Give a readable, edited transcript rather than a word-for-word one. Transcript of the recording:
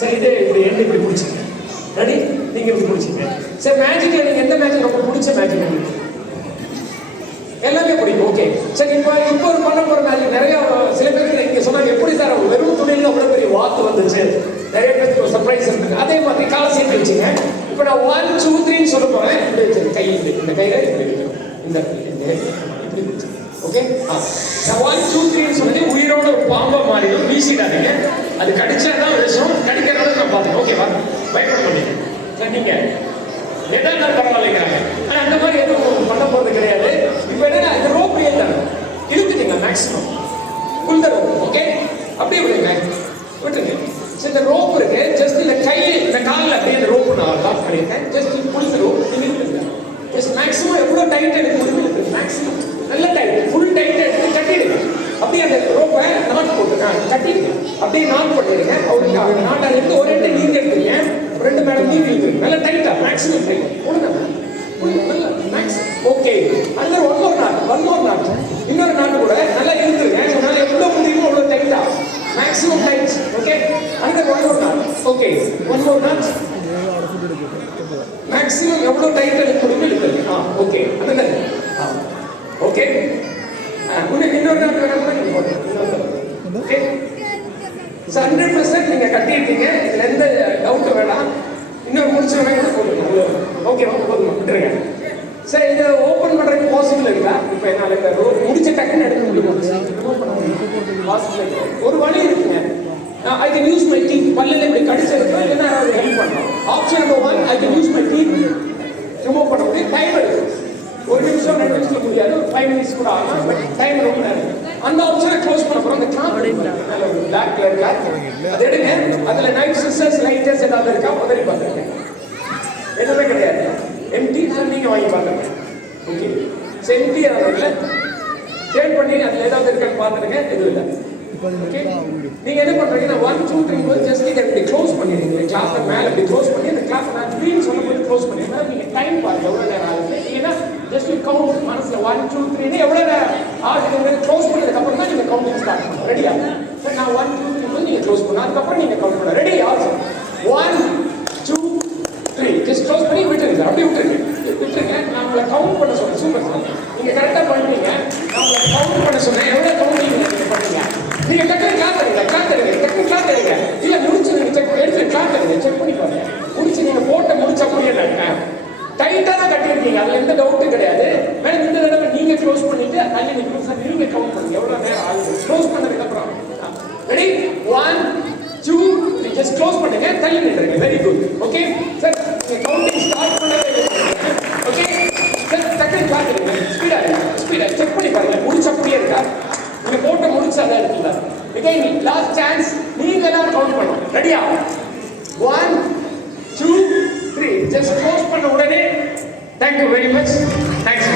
சரி இது இப்படி எண்டு இப்படி பிடிச்சிங்க. ரெடி? நீங்க இப்படி பிடிச்சிங்க. சரி மேஜிக்ல நீங்க எந்த மேஜிக் ரொம்ப பிடிச்ச மேஜிக் உங்களுக்கு? எல்லாமே பிடிக்கும். ஓகே சரி இப்போ ஒரு பண்ண போற மேஜிக் நிறைய சில பேருக்கு நீங்க சொன்னாங்க எப்படி சார் வெறும் துணியில அவ்வளவு பெரிய வாத்து வந்துச்சு, நிறைய பேருக்கு ஒரு சர்ப்ரைஸ் இருக்கு. அதே மாதிரி காலை சேர்த்து வச்சுங்க. இப்போ நான் 1 2 3 சொல்ல போறேன். இப்படி வச்சு கை இந்த கையில இப்படி வைக்கணும். இந்த இப்படி வச்சு ஓகே. நான் 1 2 3 சொல்லி உயிரோட ஒரு பாம்பா மாறிடும். வீசிடாதீங்க. அது கடிச்சாதான் விஷம். கடிக்கிறத நான் பார்த்துக்கேன். ஓகேவா? பயப்பட மாட்டீங்க. சரி நீங்க எதாவது பரவாயில்லைங்கிறாங்க. ஆனால் அந்த மாதிரி எதுவும் பண்ண போறது கிடையாது. இப்போ என்னன்னா இந்த ரோப் ஏன் தானே இழுத்துட்டீங்க maximum pull the rope. Okay அப்படியே விடுங்க, விட்டுருங்க. சரி இந்த ரோப் இருக்கு, ஜஸ்ட் இந்த கை இந்த காலில் அப்படியே இந்த ரோப்பு நான் லாக் பண்ணியிருக்கேன். ஜஸ்ட் புல் த ரோப் இழுத்துருங்க. ஜஸ்ட் மேக்ஸிமம் எவ்வளோ டைட் எடுக்க முடியும் இழுத்துருங்க. மேக்ஸிமம் நல்ல டைட், ஃபுல் டைட் எடுத்து கட்டிடுங்க. அப்படியே அந்த ரோப்பை நாட் போட்டுருக்கேன், கட்டிடுங்க. அப்படியே நாட் பண்ணிடுங்க. அவருக்கு நாட் எடுத்து ஒரு ரெண்டு நீங்க எடுத்துருங்க, ரெண்டு மேடம் நீங்க இழுத்துருங்க. நல்ல டைட்டா மேக்ஸிமம் டைட் கொடுங்க. ஓகே அந்த ஒன் மோர் நாட் இன்னொரு நாட்டு கூட நல்லா இழுத்துருங்க. உங்களால் எவ்வளோ முடியுமோ அவ்வளோ டைட்டா மேக்ஸிமம் டைட். ஓகே அந்த one more not. Okay one more not maximum எவ்வளோ டைட்டா முடியுமோ இழுத்துருங்க. ஓகே அந்த ஓகே இன்னொரு நாட்டு வேணா கூட நீங்க போடுங்க. ஓகே 100% நீங்க கட்டியிருக்கீங்க. இதுல எந்த டவுட் வேணாம். இன்னொரு முடிச்சு வேணா கூட போடுங்க. ஓகேவா? போதுமா? விட்டுருங்க. சரி இதை ஓப்பன் பண்றதுக்கு பாசிபிள் இருக்கா? இப்போ என்னால் முடிச்ச டக்குன்னு எடுக்க முடியும். ஒரு வழி இருக்குங்க. I can use my teeth. பல்லில் இப்படி கடிச்சிருக்கோம் இல்லைன்னா யாராவது ஹெல்ப் பண்ணலாம். Option number 1 I can use my teeth remove பண்ண முடியும். டைம் எடுக்கும். ஒரு நிமிஷம் 2 நிமிஷம் முடியாது. ஒரு 5 மினிட்ஸ் கூட ஆகும். பட் டைம் ரொம்ப நேரம். அந்த ஆப்ஷனை க்ளோஸ் பண்ண போகிறோம். அந்த கிளாப் பிளாக் கலர் கிளாப் அது எடுங்க. அதில் நைஃப் சிசர்ஸ் லைட்டர்ஸ் ஏதாவது இருக்கா உதவி பார்த்துருங்க. எதுவுமே கிடையாது. எம்டி சார் நீங்கள் வாங்கி பாருங்க. ஓகே சரி எம்டி ஏதாவது இல்லை சேவ் பண்ணி அதில் ஏதாவது இருக்கான்னு பார்த்துருங்க. எதுவும் இல்லை. ஓகே நீங்கள் என்ன பண்ணுறீங்கன்னா 1 2 3 ஜஸ்ட் நீங்கள் இப்படி க்ளோஸ் பண்ணிடுங்க. கிளாஸை மேலே இப்படி க்ளோஸ் பண்ணி அந்த கிளாஸை நான் க்ளீன் சொல்லும்போது க்ளோஸ் பண்ணிடுங்க. நீங்கள் டைம் பாருங்க எவ்வளோ நேரம் ஆகுது. ஏன்னா ஜஸ்ட் கவுண்ட் மனசில் 1 2 3 எவ்வளோ நேரம் ஆகுது க்ளோஸ் பண்ணதுக்கப்புறம் தான் நீங்கள் கவுண்டிங் ஸ்டார்ட் பண்ணணும். ரெடியா? சார் நான் 1 2 3 நீங்கள் க்ளோஸ் பண்ணணும். அதுக்கப்புறம் நீங்கள் கவுண்ட் பண்ணலாம். ரெடி? ஆல்சோ 1 2 3 ஜஸ்ட் க்ளோஸ் பண்ணி விட்டுருங்க. அப்படியே விட்டுருங்க. நான் உங்களை கவுண்ட் பண்ண சொன்னேன். சூப்பர் சார் நீங்கள் கரெக்டாக பண்ணுவீங்க. நான் உங்களை கவுண்ட் பண்ண சொன்னேன். எவ்வளோ கவுண்டிங் நீங்கள் பண்ணுவீங்க? நீங்கள் டக்குனு கிளாஸ் எடுங்க. டக்குனு கிளாஸ் எடுங்க. இல்லை முடிச்சு நீங்கள் செக் எடுத்து கிளாஸ் எடுங்க. செக் பண்ணி பாருங்க. முடிச்சு நீங்கள் போட்ட முடிச்ச முடியல டைட்டாக தான் கட்டியிருக்கீங்க. அதில் எந்த டவுட்டும் கிடையாது. மேடம் இந்த தடவை நீங்கள் க்ளோஸ் பண்ணிட்டு தள்ளி நிற்கணும் சார். நீங்கள் கவுண்ட் பண்ணுங்க எவ்வளோ நேரம் ஆகுது. க்ளோஸ் பண்ணதுக்கப்புறம் ரெடி 1 2 3 ஜஸ்ட் க்ளோஸ் பண்ணுங்க. தள்ளி நின்றுங்க. Very good. ஓகே சார் நீங்கள் கவுண்டிங் ஸ்டார்ட் பண்ணவே ஓகே சார். டக்குனு கிளாஸ் எடுங்க. ஸ்பீடாக செக் பண்ணி பாருங்க. முடிச்ச அப்படியே இருக்கா? நீங்கள் போட்ட முடிச்சு அதான் இருக்குல்ல. again last chance நீங்க தான் கவுண்ட் பண்ணணும். ரெடியா? 1 2 3 just close பண்ண உடனே thank you very much. Thanks.